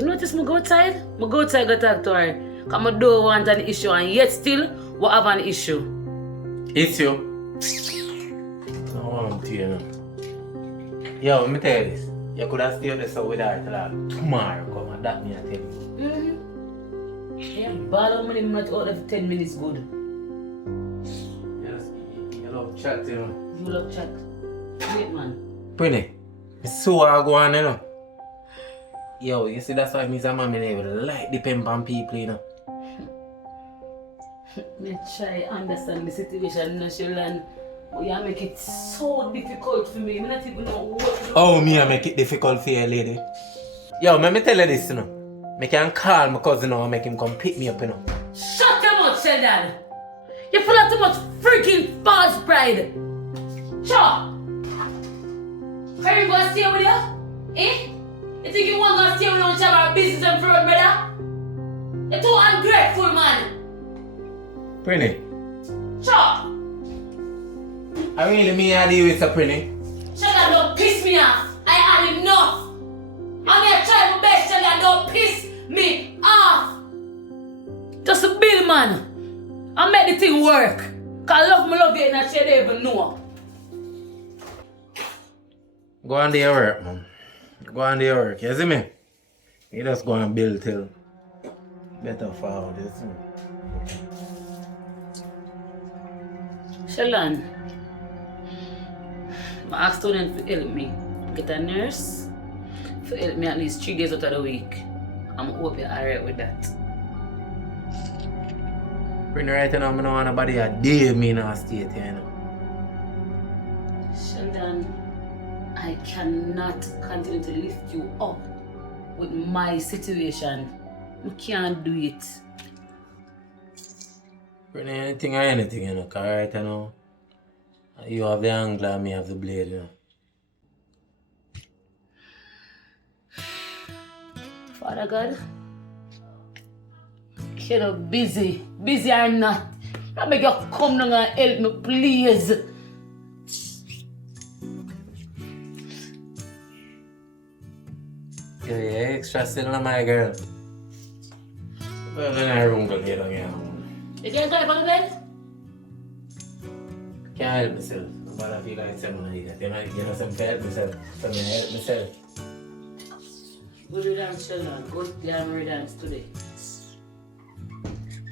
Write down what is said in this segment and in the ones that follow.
You notice me go outside? I go outside go talk to her. Because I don't want an issue and yet still we have an issue. Issue? I want to, you know. Yo, let me tell you this. You could have stayed there with her till tomorrow come and that me I tell you. Yeah, ball of money not out of 10 minutes good. Yes, you love chat, you know. You love chat. Wait, man. Pretty. It's so hard going, you know. Yo, you see that's why me and mommy never like depend on people, you know. Me try understand the situation, Sheldon. But you make it so difficult for me. I not even know what. Oh, me I make it difficult for you, lady. Yo, let me tell you this, you know. I can call my cousin now and make him come pick me up, you know. Shut your mouth, Sheldon. You full of too much freaking false pride. Sure. Harry gonna stay with you? Eh? You think you want to stay with you and have our business and fraud, brother? You're too ungrateful, man. Pretty. Sure. I really mean I deal with a Pretty. Sheldon, don't piss me off. I had enough. I'm here trying my best, Sheldon. Don't piss me off. Just a bill, man. I make the thing work. Cause love you and she don't even know. Go on do your work, man. Go on do your work, you see me? You just go and build till better forward, you see me? Sheldon, I asked student to help me get a nurse to help me at least 3 days out of the week. I'm hope you're alright with that. Pretty right now, I don't want nobody a day me in a state here, you know. Sheldon, I cannot continue to lift you up with my situation. I can't do it. Pretty anything or anything, you know, cause right now, you have the angle and me have the blade, you know. Father God, you're busy or not. I beg you come down and help me, please. Yeah, extra still on my girl. Well, in our room, go get on here. You can't go up on the bed? Can't help myself. But I feel like someone like that. You know, some help myself. Some help myself. Good riddance, Sheldon. Good damn riddance today.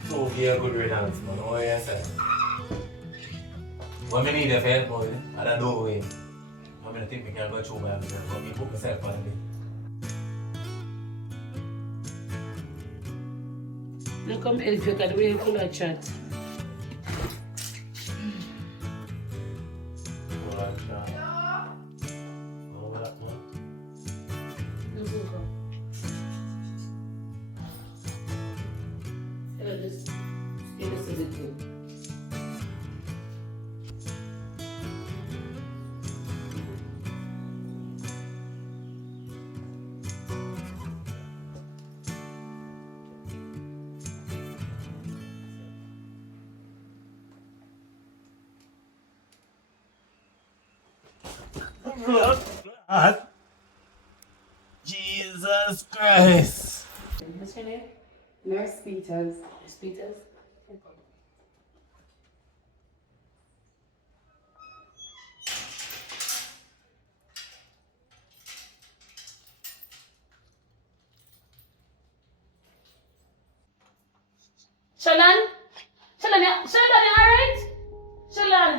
So, be a good riddance, man. What you say? What I need help, boy, I don't know way. I'm going to think I can go through by myself. Let me put myself on it. Now come help you, because we're full of chat. Full of chat. Oh, what up, man? No, go, go. Just give us a little. God. Jesus Christ. What's your name? Nurse Peters. Miss Peters? Sheldon? Sheldon, you alright? Sheldon?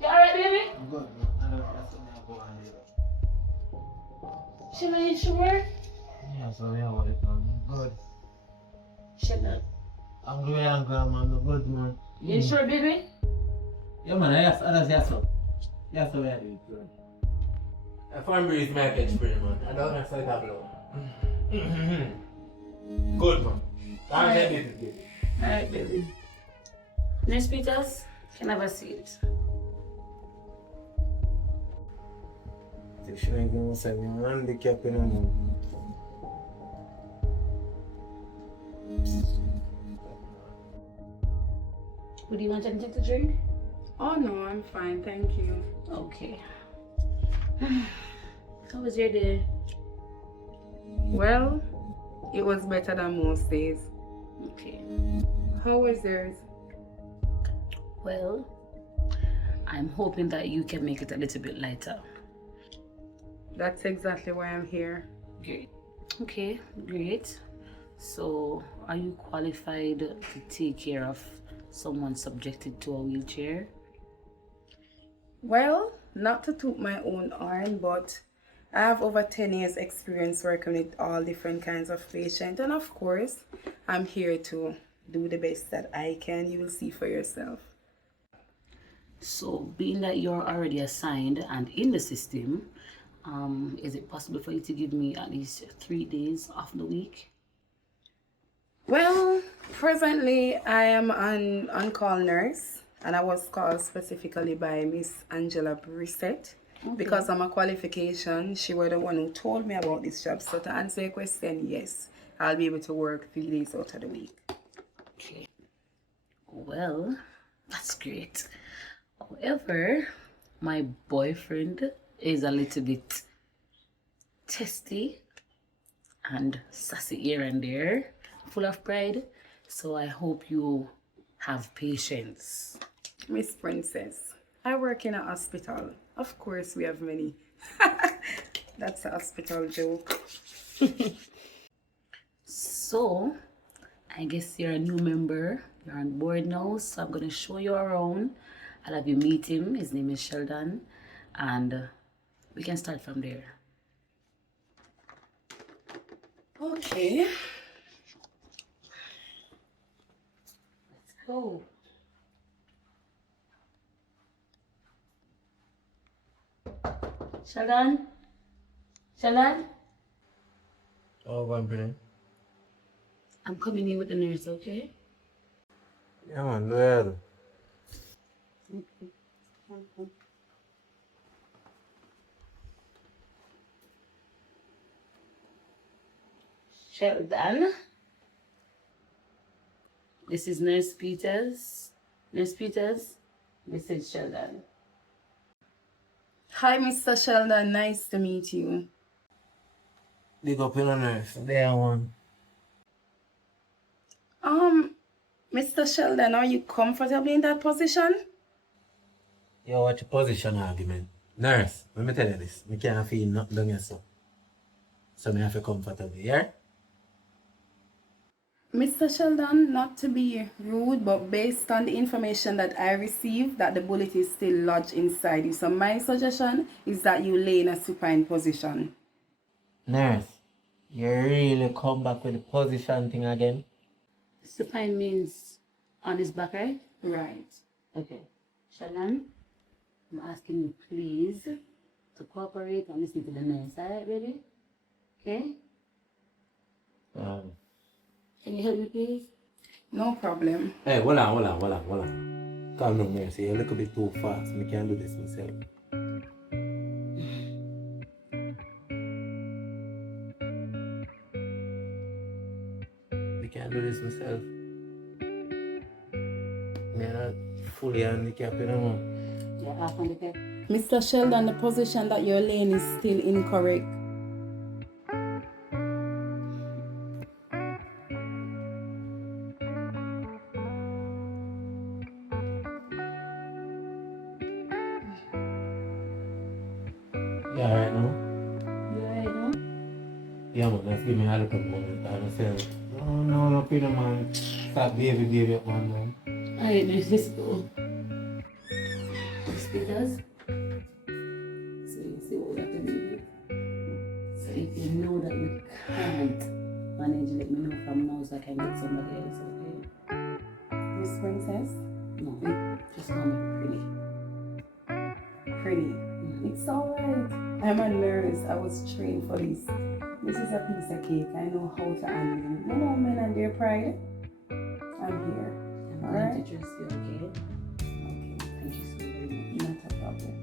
You alright, baby? I'm good, man. I don't have something to go on here. Sheldon, you sure? Yeah, so yeah, what it, man. I'm good. Sheldon. I'm good, man. I'm good, man. You sure, baby? Yeah, man. Yes, so. Yes, so yeah, dude. Good. I found breeze make it spray, man. I don't have to that blow. Good, man. I'm happy with it. Alright, baby. Nurse Peters, can I have a seat? She ain't gonna say me handicap in a man. Would you want anything to drink? Oh no, I'm fine, thank you. Okay. How was your day? Well, it was better than most days. Okay. How was yours? Well, I'm hoping that you can make it a little bit lighter. That's exactly why I'm here. Great. Okay, great. So, are you qualified to take care of someone subjected to a wheelchair? Well, not to toot my own horn, but I have over 10 years experience working with all different kinds of patients, and of course, I'm here to do the best that I can. You will see for yourself. So, being that you're already assigned and in the system, is it possible for you to give me at least 3 days of the week? Well, presently I am an on-call nurse, and I was called specifically by Miss Angela Brissett. Because of my qualification, she was the one who told me about this job. So to answer your question, yes, I'll be able to work 3 days out of the week. Okay. Well, that's great. However, my boyfriend is a little bit testy and sassy here and there, full of pride. So I hope you have patience. Miss Princess, I work in a hospital. Of course, we have many. That's a hospital joke. So, I guess you're a new member. You're on board now, so I'm going to show you around. I'll have you meet him. His name is Sheldon. And we can start from there. Okay. Let's go. Sheldon? Sheldon? Oh, Bartender. I'm coming in with the nurse, okay? Yeah, man, well. Sheldon? This is Nurse Peters. Nurse Peters, this is Sheldon. Hi, Mr. Sheldon. Nice to meet you. Big up in the nurse. There, one. Mr. Sheldon, are you comfortable in that position? Yo, what's your position argument? Nurse, let me tell you this. I can't feel nothing down here, so. So I have to comfortable, yeah? Mr. Sheldon, not to be rude, but based on the information that I received, that the bullet is still lodged inside you. So my suggestion is that you lay in a supine position. Nurse, you really come back with the position thing again? Supine means on his back, right? Right. Okay. Sheldon, I'm asking you please to cooperate and listen to the nurse, alright, baby? Okay? Can you help me, please? No problem. Hey, hold on. Calm down, Mercy. You're a little bit too fast. I can't do this myself. I can't do this myself. I'm not fully handicapped, you know. Yeah, half on the bed. Mr. Sheldon, the position that you're laying is still incorrect. Yeah, right now? You alright now? Yeah, man, just give me a little moment. I say, no, I'm feeling, man. Stop baby up, man. Alright, let's go. Peters. So you see what we have to do. So if you know that you can't manage, let me know from now so I can get somebody else, okay? Miss Princess? No, just call me Pretty. It's alright. I'm a nurse. I was trained for this. This is a piece of cake. I know how to handle it. You know men and their pride. I'm here. I'm going to trust you, okay? Okay. Thank you so very much. Not a problem.